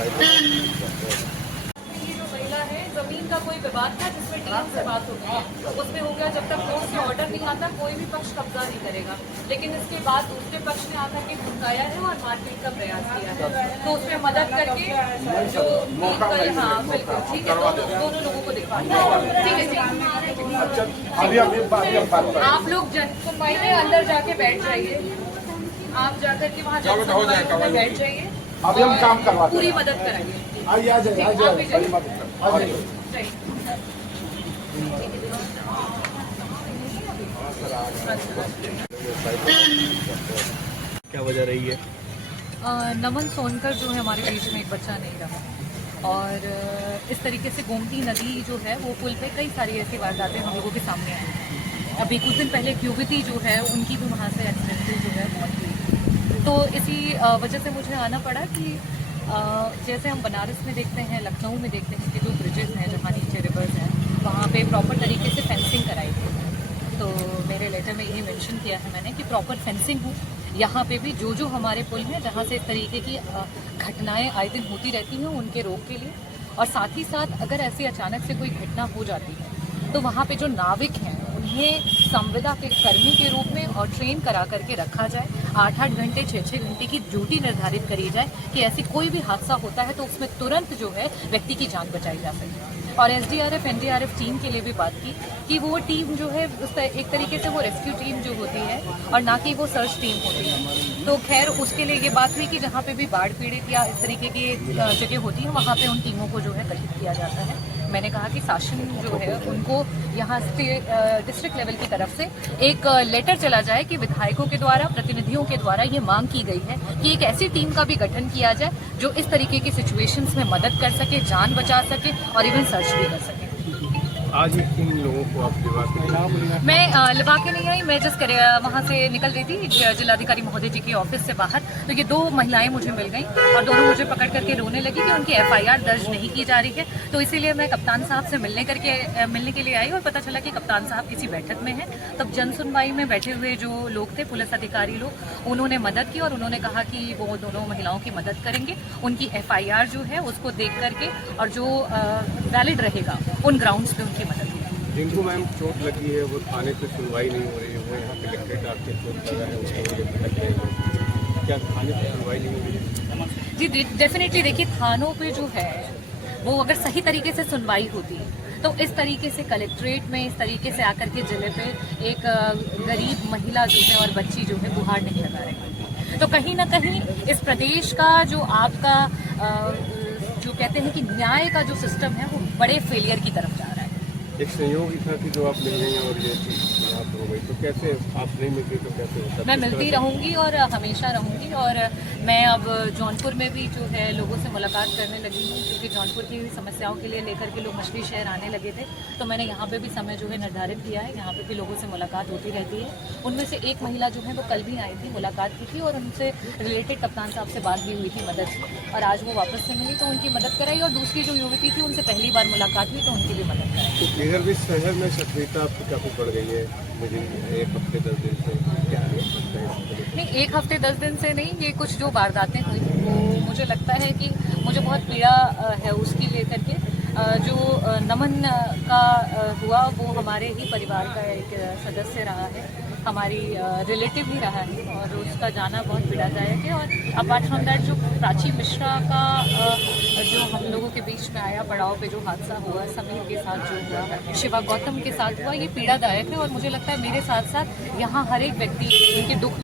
ये जो महिला है, जमीन का कोई विवाद था जिसमें डीएम से बात हो गई, उसमें हो गया जब तक कोर्ट से ऑर्डर नहीं आता कोई भी पक्ष कब्जा नहीं करेगा। लेकिन इसके बाद दूसरे पक्ष ने आकर के धमकाया है और मारपीट का प्रयास किया है, तो उसमें मदद करके जो हाँ बिल्कुल ठीक है, दोनों लोगों को दिखवा ठीक है जी। आप लोग जन सुनवाई में अंदर जाके बैठ जाइए, आप जाकर के वहाँ बैठ जाइए, अभी हम काम करवा पूरी मदद कराइए। आइए क्या वजह रही है? नमन सोनकर जो है हमारे बीच में एक बच्चा नहीं रहा, और इस तरीके से गोमती नदी जो है वो पुल पे कई सारी ऐसी वारदातें हम लोगों के सामने आई। अभी कुछ दिन पहले युवती जो है उनकी भी वहाँ से एक्सीडेंटली जो है मौत हुई। तो इसी वजह से मुझे आना पड़ा कि जैसे हम बनारस में देखते हैं, लखनऊ में देखते हैं कि जो ब्रिजेस हैं जहाँ नीचे रिवर्स हैं वहाँ पे प्रॉपर तरीके से फेंसिंग कराई थी। तो मेरे लेटर में यही मेंशन किया है मैंने कि प्रॉपर फेंसिंग हो यहाँ पे भी, जो हमारे पुल हैं जहाँ से इस तरीके की घटनाएं आए दिन होती रहती हैं उनके रोक के लिए। और साथ ही साथ अगर ऐसी अचानक से कोई घटना हो जाती है तो वहाँ पे जो नाविक हैं उन्हें संविदा के कर्मी के रूप में और ट्रेन करा करके रखा जाए, 8-8 घंटे 6-6 घंटे की ड्यूटी निर्धारित करी जाए कि ऐसी कोई भी हादसा होता है तो उसमें तुरंत जो है व्यक्ति की जान बचाई जा सके। और एसडीआरएफ एनडीआरएफ टीम के लिए भी बात की कि वो टीम जो है एक तरीके से वो रेस्क्यू टीम जो होती है और ना कि वो सर्च टीम होती है। तो खैर उसके लिए ये बात हुई कि जहाँ पे भी बाढ़ पीड़ित या इस तरीके की जगह होती है वहाँ पे उन टीमों को जो है गठित किया जाता है। मैंने कहा कि शासन जो है उनको यहाँ से डिस्ट्रिक्ट लेवल की तरफ से एक लेटर चला जाए कि विधायकों के द्वारा, प्रतिनिधियों के द्वारा ये मांग की गई है कि एक ऐसी टीम का भी गठन किया जाए जो इस तरीके की सिचुएशंस में मदद कर सके, जान बचा सके और इवन सर्च भी कर सके। आज किन लोगों को आप लिवा के मैं लिवा के नहीं आई, मैं जस्ट वहाँ से निकल रही थी जिलाधिकारी महोदय जी के ऑफिस से बाहर, तो ये 2 महिलाएं मुझे मिल गई और दोनों मुझे पकड़ करके रोने लगी कि उनकी एफआईआर दर्ज नहीं की जा रही है। तो इसीलिए मैं कप्तान साहब से मिलने के लिए आई और पता चला कि कप्तान साहब किसी बैठक में हैं। तब जन सुनवाई में बैठे हुए जो लोग थे, पुलिस अधिकारी लोग, उन्होंने मदद की और उन्होंने कहा कि वो दोनों महिलाओं की मदद करेंगे, उनकी एफआईआर जो है उसको देख करके और जो वैलिड रहेगा उन ग्राउंड्स पे उनकी मदद होगी। जिनको मैम चोट लगी है वो थाने पे सुनवाई नहीं हो रही है, वो यहाँ कलेक्ट्रेट आपके चोट लगा है उसको भटक रहे हैं, क्या थाने पे सुनवाई नहीं हो रही है? जी डेफिनेटली, देखिए थानों पे जो है वो अगर सही तरीके से सुनवाई होती तो इस तरीके से कलेक्ट्रेट में इस तरीके से आकर के जिले पे एक गरीब महिला जो है और बच्ची जो है गुहार नहीं लगा रही। तो कहीं ना कहीं इस प्रदेश का जो आपका जो कहते हैं कि न्याय का जो सिस्टम है वो बड़े फेलियर की तरफ जा रहा है। एक संयोग ही था कि जो आप मिल गई और ये चीज़ समाप्त हो गई, तो कैसे आप नहीं मिलती तो कैसे होता? मैं मिलती रहूंगी और हमेशा रहूंगी, और मैं अब जौनपुर में भी जो है लोगों से मुलाकात करने लगी हूँ, क्योंकि जौनपुर की समस्याओं के लिए लेकर के लोग मछली शहर आने लगे थे। तो मैंने यहाँ पे भी समय जो है निर्धारित किया है, यहाँ पे भी लोगों से मुलाकात होती रहती है। उनमें से एक महिला जो है वो कल भी आई थी, मुलाकात की थी और उनसे रिलेटेड कप्तान साहब से बात भी हुई थी मदद की, और आज वो वापस से मिली तो उनकी मदद कराई। और दूसरी जो युवती थी उनसे पहली बार मुलाकात हुई तो उनकी भी मदद कराई। इधर भी शहर में सक्रियता आपकी काफ़ी बढ़ गई है, मुझे 1 हफ्ते 10 दिन से क्या है? नहीं, 1 हफ्ते 10 दिन से नहीं, ये कुछ जो वारदातें हुई वो मुझे लगता है कि मुझे बहुत पीड़ा है उसकी लेकर के। जो नमन का हुआ वो हमारे ही परिवार का एक सदस्य रहा है, हमारी रिलेटिव ही रहा है, और उसका जाना बहुत पीड़ादायक है। और अपार्ट फ्रॉम दैट जो प्राची मिश्रा का जो हम लोगों के बीच में आया पड़ाव पे जो हादसा हुआ, समीर के साथ जो हुआ, शिवा गौतम के साथ हुआ, ये पीड़ादायक है। और मुझे लगता है मेरे साथ साथ यहाँ हर एक व्यक्ति उनके दुख